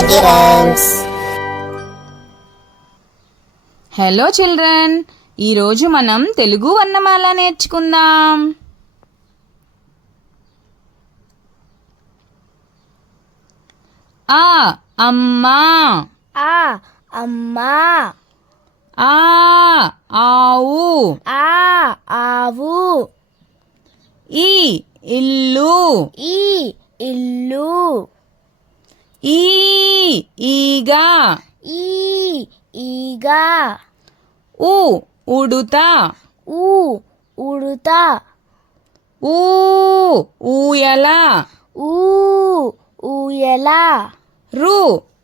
Kitty Rhymes. Hello children, ఈరోజు మనం తెలుగు వర్ణమాల నేర్చుకుందాం. ఆ అమ్మా, ఆ అమ్మా, ఆ ఆవు, ఆ ఆవు, ఈ ఇల్లు, ఈ ఇల్లు, ఈ ఈగ, ఈ ఈగ, ఉ ఉడుత, ఊ ఉడుత, ఊ ఊయల, ఊ ఊయల, రు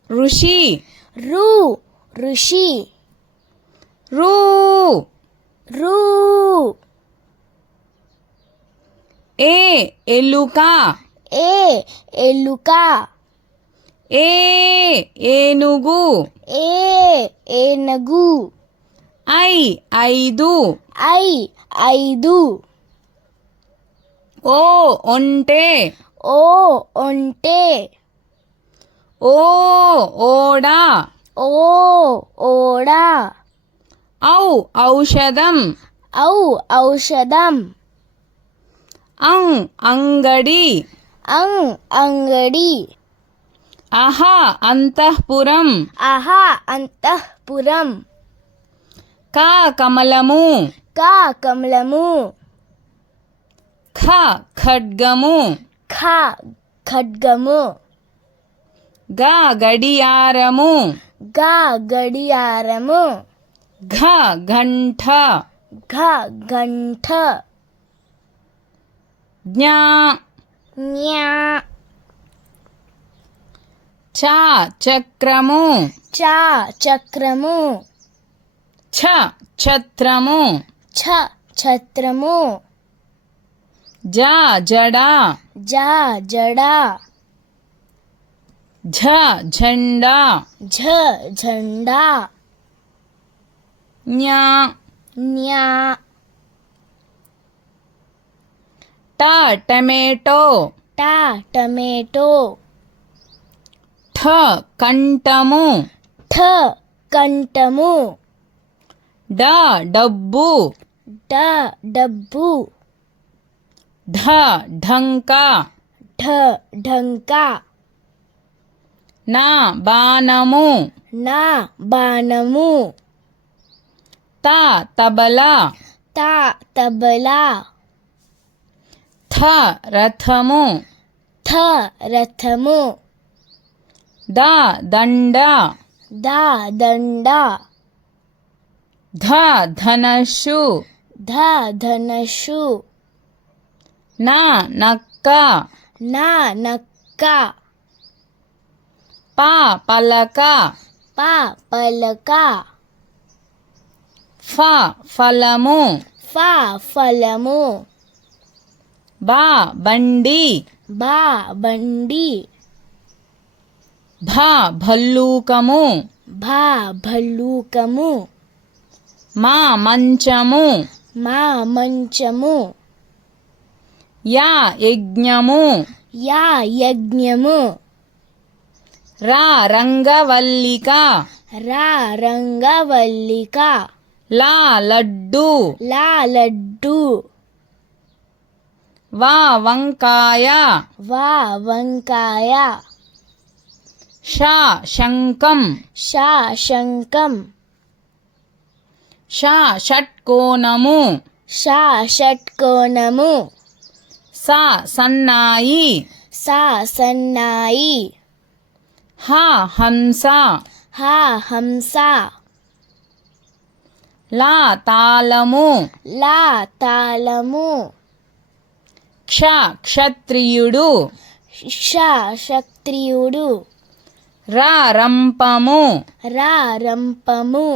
ఋషి, రు ఋషి, రు రు ఏ ఎలుక, ఏ ఎలుక, ఏ ఏనుగు, ఏ ఏనుగు, ఐ ఐదు, ఐ ఐదు, ఓ ఒంటె, ఓ ఒంటె, ఓ ఓడ, ఓ ఓడ, ఔ ఔషధం, ఔ ఔషధం, అం అంగడి, అం అంగడి, అహ అంతఃపురం, అహ అంతఃపురం, క కమలము, క కమలము, ఖ ఖడ్గము, ఖ ఖడ్గము, గ గడియారము, గ గడియారము, ఘ ఘంట, ఘ గంట, జ్ఞ జ్ఞ చ చక్రము, చ చక్రము, ఛ ఛత్రము, ఛ ఛత్రము, జ జడ, జ జడ, ఝ ఝండా, ఝ झंडा, జ్ఞ న్యా ట టమేటో, ట టమేటో, ఠ కంఠము, ఠ కంఠము, డ డబ్బు, డ డబ్బు, ఢ ఢంక, ఢ ఢంకా, నా బాణము, నా బాణము, త తబల, త తబలా, థ రథము, థ రథము, ద దండ, ద దండ, ధ ధనస్సు, ధ ధనస్సు, నా నక్క, నా నక్క, ప పలక, ప పలక, ఫ ఫలము, ఫ ఫలము, బ బండి, బ బండి, భ భల్లూకము, భ భల్లూకము, మా మంచము, మా మంచము, యా యజ్ఞము, యా యజ్ఞము, రా రంగవల్లిక, రా రంగవల్లిక, లా లడ్డు, లా లడ్డు, వా వంకాయ, వా వంకాయ, ష శంఖం, ష శంఖం, ష షట్కోణము, ష షట్కోణము, స సన్నాయి, స సన్నాయి, హ హంస, హ హంస, లా తాళము, లా తాళము, క్ష క్షత్రియుడు, ష క్షత్రియుడు, ర రంపము, రా రంపము.